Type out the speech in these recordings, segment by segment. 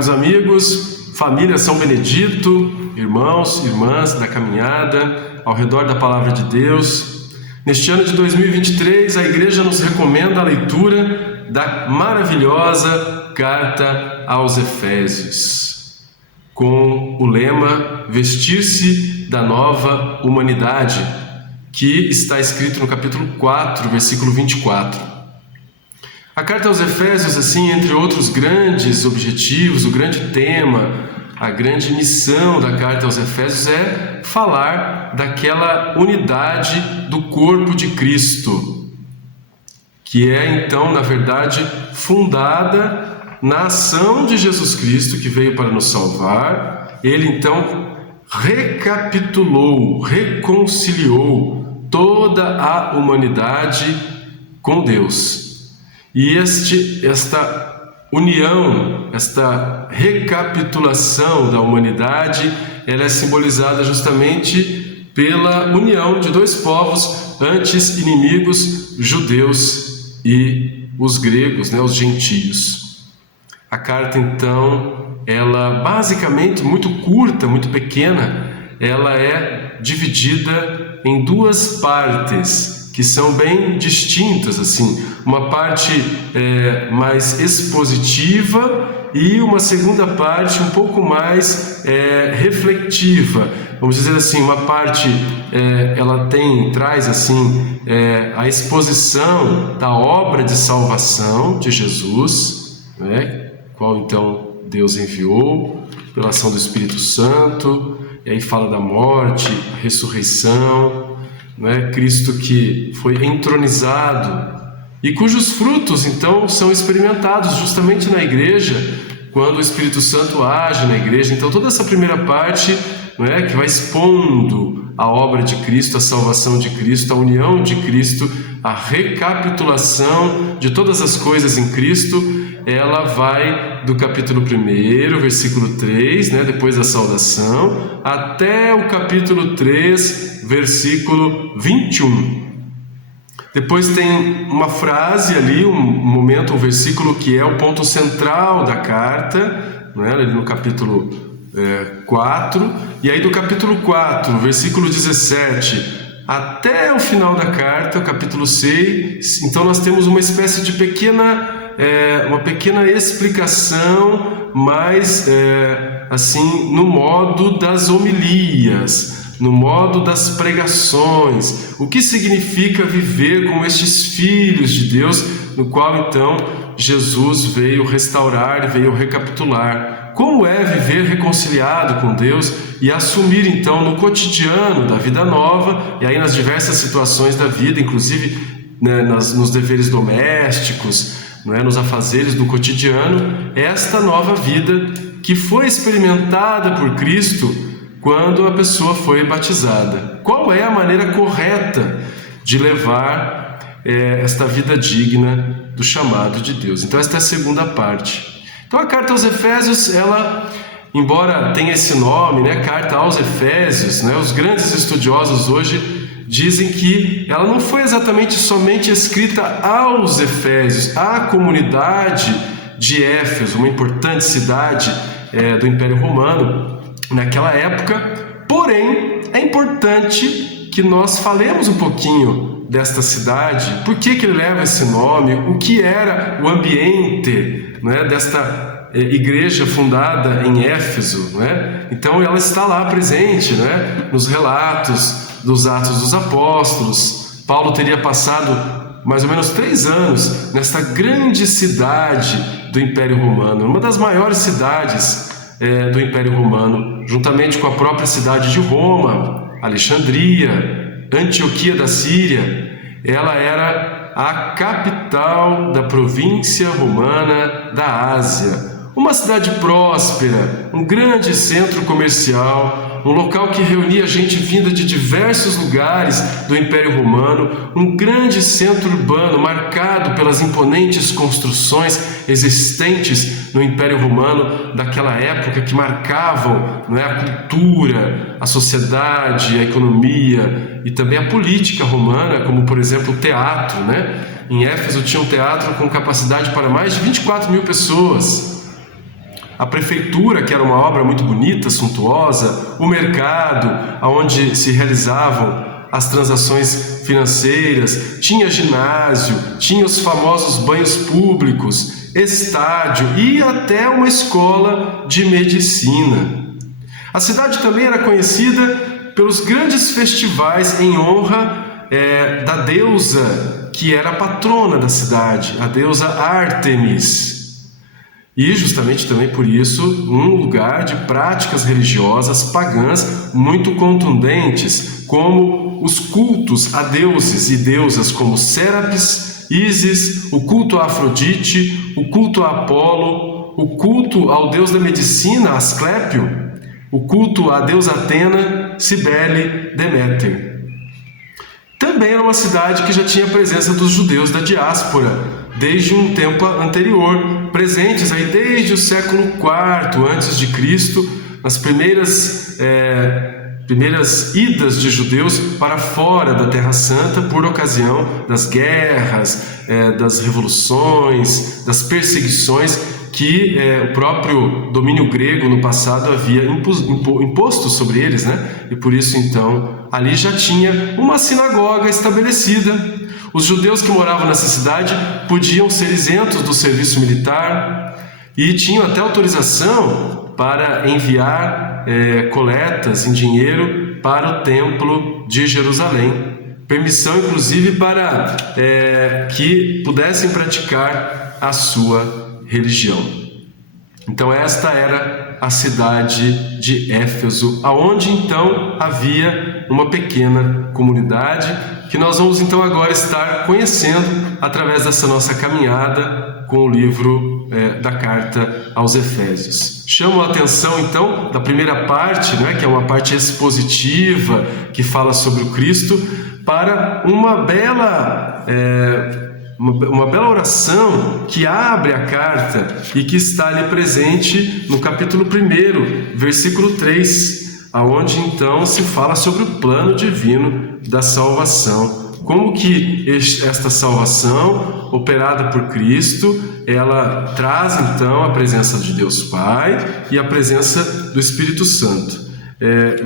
Caros amigos, família São Benedito, irmãos, irmãs da caminhada ao redor da Palavra de Deus, neste ano de 2023 a Igreja nos recomenda a leitura da maravilhosa Carta aos Efésios, com o lema Vestir-se da Nova Humanidade, que está escrito no capítulo 4, versículo 24. A carta aos Efésios, assim, entre outros grandes objetivos, o grande tema, a grande missão da carta aos Efésios é falar daquela unidade do corpo de Cristo, que é então, na verdade, fundada na ação de Jesus Cristo, que veio para nos salvar. Ele então recapitulou, reconciliou toda a humanidade com Deus. E esta união, esta recapitulação da humanidade, ela é simbolizada justamente pela união de dois povos antes inimigos, judeus e os gregos, os gentios. A carta então, ela basicamente muito curta, muito pequena, ela é dividida em duas partes que são bem distintas, assim, uma parte mais expositiva e uma segunda parte um pouco mais reflexiva. Vamos dizer assim, uma parte ela traz assim a exposição da obra de salvação de Jesus, qual então Deus enviou pela ação do Espírito Santo, e aí fala da morte, a ressurreição, Cristo que foi entronizado e cujos frutos então são experimentados justamente na igreja, quando o Espírito Santo age na igreja. Então toda essa primeira parte que vai expondo a obra de Cristo, a salvação de Cristo, a união de Cristo, a recapitulação de todas as coisas em Cristo, ela vai do capítulo 1, versículo 3, depois da saudação, até o capítulo 3, versículo 21. Depois tem uma frase ali, um momento, um versículo que é o ponto central da carta, ali no capítulo 4, e aí do capítulo 4, versículo 17, até o final da carta, o capítulo 6, então nós temos uma espécie de uma pequena explicação, mas assim, no modo das homilias, no modo das pregações, o que significa viver como estes filhos de Deus, no qual então Jesus veio restaurar, veio recapitular. Como é viver reconciliado com Deus e assumir então no cotidiano da vida nova, e aí nas diversas situações da vida, inclusive nos deveres domésticos, nos afazeres do cotidiano, esta nova vida que foi experimentada por Cristo quando a pessoa foi batizada. Qual é a maneira correta de levar esta vida digna do chamado de Deus? Então esta é a segunda parte. Então a carta aos Efésios, ela, embora tenha esse nome, Carta aos Efésios, os grandes estudiosos hoje dizem que ela não foi exatamente somente escrita aos Efésios, à comunidade de Éfeso, uma importante cidade do Império Romano naquela época. Porém, é importante que nós falemos um pouquinho desta cidade, por que ele leva esse nome, o que era o ambiente desta igreja fundada em Éfeso. Então ela está lá presente nos relatos dos Atos dos Apóstolos. Paulo teria passado mais ou menos 3 anos nesta grande cidade do Império Romano, uma das maiores cidades do Império Romano, juntamente com a própria cidade de Roma, Alexandria, Antioquia da Síria. Ela era a capital da província romana da Ásia, uma cidade próspera, um grande centro comercial, um local que reunia gente vinda de diversos lugares do Império Romano, um grande centro urbano marcado pelas imponentes construções existentes no Império Romano daquela época, que marcavam a cultura, a sociedade, a economia e também a política romana, como por exemplo o teatro. Em Éfeso tinha um teatro com capacidade para mais de 24 mil pessoas. a prefeitura, que era uma obra muito bonita, suntuosa, o mercado, onde se realizavam as transações financeiras, tinha ginásio, tinha os famosos banhos públicos, estádio e até uma escola de medicina. A cidade também era conhecida pelos grandes festivais em honra da deusa que era a patrona da cidade, a deusa Ártemis. E justamente também por isso, um lugar de práticas religiosas pagãs muito contundentes, como os cultos a deuses e deusas como Sérapis, Ísis, o culto a Afrodite, o culto a Apolo, o culto ao deus da medicina, Asclépio, o culto à deusa Atena, Cibele, Deméter. Também era uma cidade que já tinha a presença dos judeus da diáspora, desde um tempo anterior, presentes aí desde o século IV a.C., nas primeiras idas de judeus para fora da Terra Santa por ocasião das guerras, das revoluções, das perseguições que o próprio domínio grego no passado havia imposto sobre eles, né? E por isso então ali já tinha uma sinagoga estabelecida. Os judeus que moravam nessa cidade podiam ser isentos do serviço militar e tinham até autorização para enviar coletas em dinheiro para o templo de Jerusalém. Permissão, inclusive, para que pudessem praticar a sua religião. Então esta era a cidade de Éfeso, aonde então havia uma pequena comunidade que nós vamos então agora estar conhecendo através dessa nossa caminhada com o livro da carta aos Efésios. Chamo a atenção então da primeira parte, né, que é uma parte expositiva que fala sobre o Cristo, para uma bela oração que abre a carta e que está ali presente no capítulo 1, versículo 3, aonde então se fala sobre o plano divino da salvação. Como que esta salvação, operada por Cristo, ela traz então a presença de Deus Pai e a presença do Espírito Santo.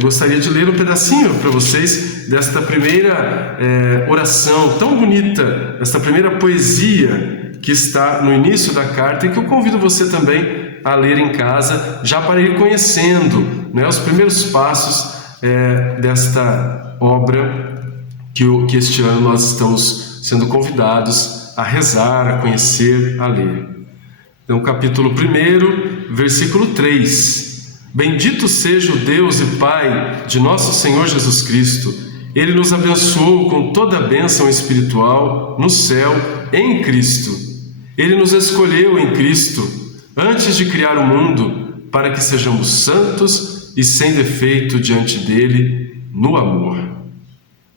Gostaria de ler um pedacinho para vocês desta primeira oração tão bonita, desta primeira poesia que está no início da carta e que eu convido você também a ler em casa, já para ir conhecendo, né, os primeiros passos desta obra que este ano nós estamos sendo convidados a rezar, a conhecer, a ler. Então, capítulo 1, versículo 3. Bendito seja o Deus e Pai de nosso Senhor Jesus Cristo. Ele nos abençoou com toda a bênção espiritual no céu em Cristo. Ele nos escolheu em Cristo antes de criar o mundo para que sejamos santos e sem defeito diante dele no amor.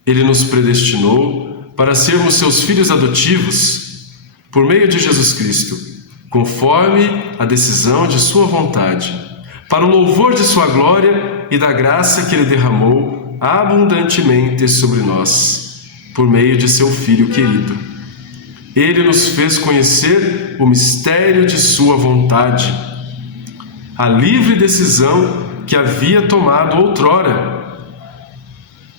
Ele nos predestinou para sermos seus filhos adotivos por meio de Jesus Cristo, conforme a decisão de sua vontade, para o louvor de sua glória e da graça que ele derramou abundantemente sobre nós, por meio de seu Filho querido. Ele nos fez conhecer o mistério de sua vontade, a livre decisão que havia tomado outrora,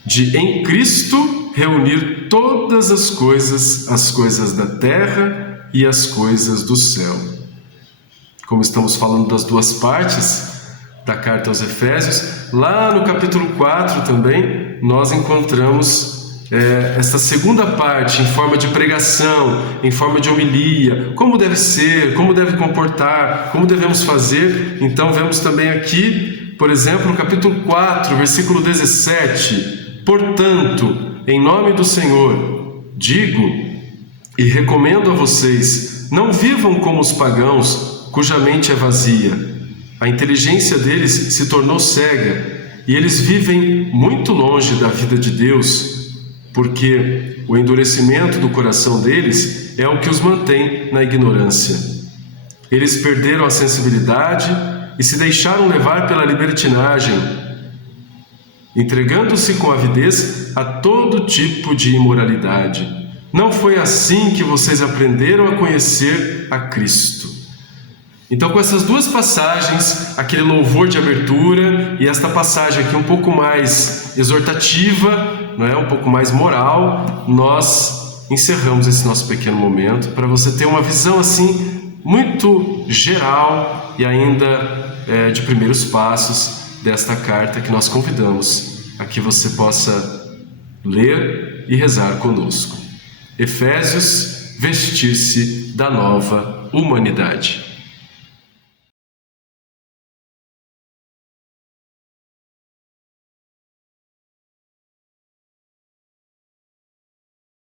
de em Cristo reunir todas as coisas da terra e as coisas do céu. Como estamos falando das duas partes da carta aos Efésios, lá no capítulo 4 também nós encontramos esta segunda parte em forma de pregação, em forma de homilia, como deve ser, como deve comportar, como devemos fazer. Então vemos também aqui, por exemplo, no capítulo 4, versículo 17: Portanto, em nome do Senhor, digo e recomendo a vocês, não vivam como os pagãos, cuja mente é vazia. A inteligência deles se tornou cega e eles vivem muito longe da vida de Deus, porque o endurecimento do coração deles é o que os mantém na ignorância. Eles perderam a sensibilidade e se deixaram levar pela libertinagem, entregando-se com avidez a todo tipo de imoralidade. Não foi assim que vocês aprenderam a conhecer a Cristo. Então, com essas duas passagens, aquele louvor de abertura e esta passagem aqui um pouco mais exortativa, não é? Um pouco mais moral, nós encerramos esse nosso pequeno momento para você ter uma visão assim muito geral e ainda de primeiros passos desta carta que nós convidamos a que você possa ler e rezar conosco. Efésios, vestir-se da nova humanidade.